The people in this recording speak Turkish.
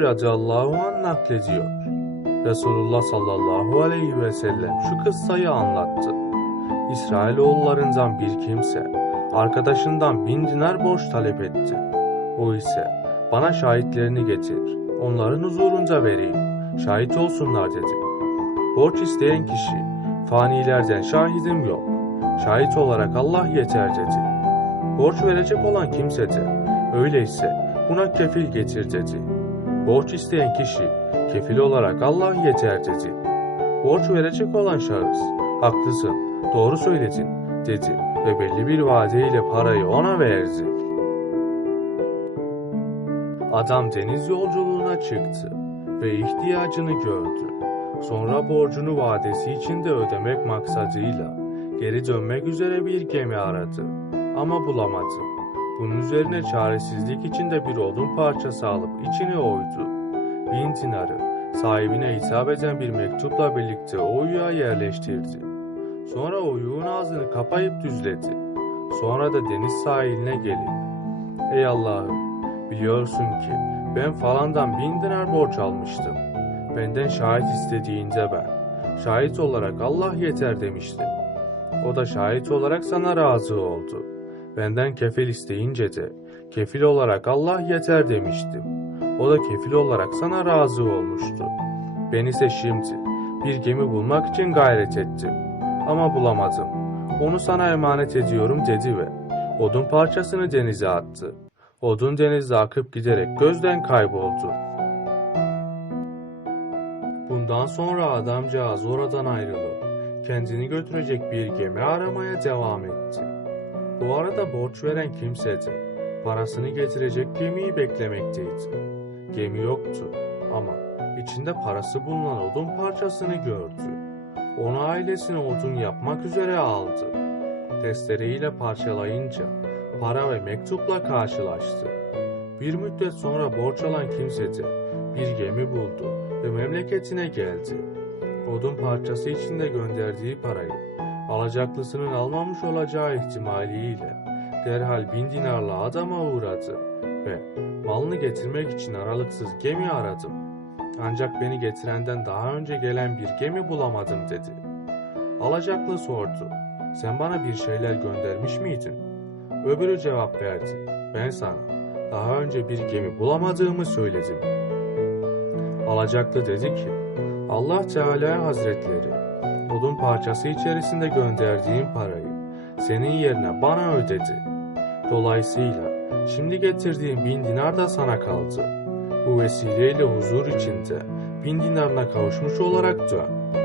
Hureyre radıyallahu anh naklediyor. Resulullah sallallahu aleyhi ve sellem şu kıssayı anlattı. İsrailoğullarından bir kimse arkadaşından bin dinar borç talep etti. O ise bana şahitlerini getir, onların huzurunca vereyim, şahit olsunlar dedi. Borç isteyen kişi, fanilerden şahidim yok, şahit olarak Allah yeter dedi. Borç verecek olan kimse de, öyleyse buna kefil getir dedi. Borç isteyen kişi, kefil olarak Allah yeter dedi. Borç verecek olan şahıs, haklısın, doğru söyledin dedi ve belli bir vadeyle parayı ona verdi. Adam deniz yolculuğuna çıktı ve ihtiyacını gördü. Sonra borcunu vadesi içinde ödemek maksadıyla geri dönmek üzere bir gemi aradı ama bulamadı. Bunun üzerine çaresizlik içinde bir odun parçası alıp içine oydu. Dinarı sahibine hitap eden bir mektupla birlikte oyuğa yerleştirdi. Sonra oyuğun ağzını kapayıp düzledi. Sonra da deniz sahiline gelip Ey Allah'ım biliyorsun ki ben falandan bin dinar borç almıştım. Benden şahit istediğinde ben şahit olarak Allah yeter demiştim. O da şahit olarak sana razı oldu. Benden kefil isteyince de kefil olarak Allah yeter demiştim. O da kefil olarak sana razı olmuştu. Ben ise şimdi bir gemi bulmak için gayret ettim. Ama bulamadım. Onu sana emanet ediyorum dedi ve odun parçasını denize attı. Odun denizde akıp giderek gözden kayboldu. Bundan sonra adamcağız oradan ayrılıp kendini götürecek bir gemi aramaya devam etti. Bu arada borç veren kimse de parasını getirecek gemiyi beklemekteydi. Gemi yoktu ama içinde parası bulunan odun parçasını gördü. Onu ailesine odun yapmak üzere aldı. Testereyle parçalayınca para ve mektupla karşılaştı. Bir müddet sonra borç alan kimse de bir gemi buldu ve memleketine geldi. Odun parçası içinde gönderdiği parayı alacaklısının almamış olacağı ihtimaliyle derhal bin dinarla adama uğradı ve malını getirmek için aralıksız gemi aradım. Ancak beni getirenden daha önce gelen bir gemi bulamadım dedi. Alacaklı sordu. Sen bana bir şeyler göndermiş miydin? Öbürü cevap verdi. Ben sana daha önce bir gemi bulamadığımı söyledim. Alacaklı dedi ki, Allah Teala Hazretleri, odun parçası içerisinde gönderdiğim parayı senin yerine bana ödedi. Dolayısıyla şimdi getirdiğim bin dinar da sana kaldı. Bu vesileyle huzur içinde bin dinarına kavuşmuş olarak dön.